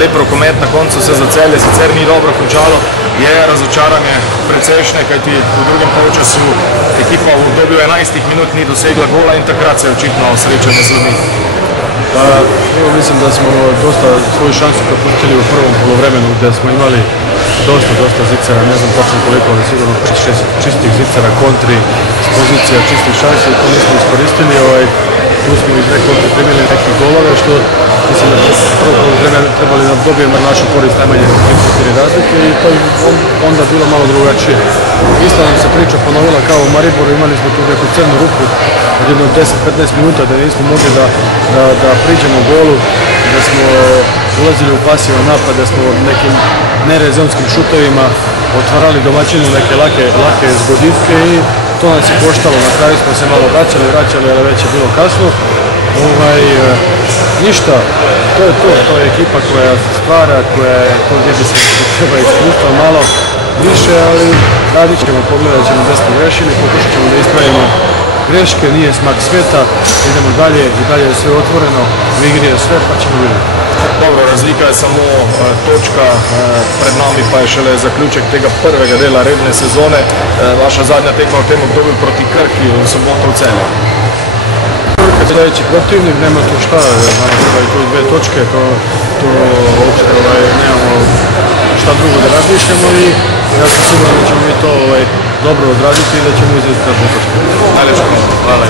lep rokomet na koncu se za Celje sicer ni dobro končalo, je razočaranje precejšnje, kajti v drugem polčasu ekipa v obdobju 11 minut ni dosegla gola in takrat se je očitno srečanje zlomi. Mislim da smo dosta svoju šansu propustili u prvom polovremenu gdje smo imali dosta zicera, ne znam točno koliko, ali sigurno 6 čistih zicera, kontri, s pozicija čistih šansi i to nismo iskoristili. Tu smo iz nekoliko primili neke golove, što mislim da prvo polovreme trebali da dobijemo našu korist najmanje 3-4 razlike i to je onda bilo malo drugačije. Isto nam se priča ponovila kao u Mariboru, imali smo tu neku crnu rupu od jedno 10-15 minuta da nismo mogli da priđemo golu, da smo ulazili u pasivan napad, da smo nekim nerezonskim šutovima otvarali domaćinu neke lake zgodivke i to nas je koštalo. Na kraju smo se malo vraćali, ali već je bilo kasno. Ništa, to je ekipa koja stvara, ko vidi se treba iskustva malo više, ali radit ćemo, pogledat ćemo gdje smo grešili, pokušat ćemo da ispravimo greške, nije smak svijeta, idemo dalje i dalje je sve otvoreno, u igri je sve, pa ćemo vidjeti. Dobro, razlika je samo točka, pred nami pa je šele zaključek tega prvega dela redne sezone. Vaša zadnja tekma v tem obdobju proti Krki v soboto v Celju. Krka je sljedeći protivnik, nema tu šta, nama treba i tu 2 točke, to uopšte nemamo šta drugo da razmišljamo i ja sam siguran da ćemo mi to dobro odraditi i da ćemo uzeti na 2 točke. Najlepše hvala.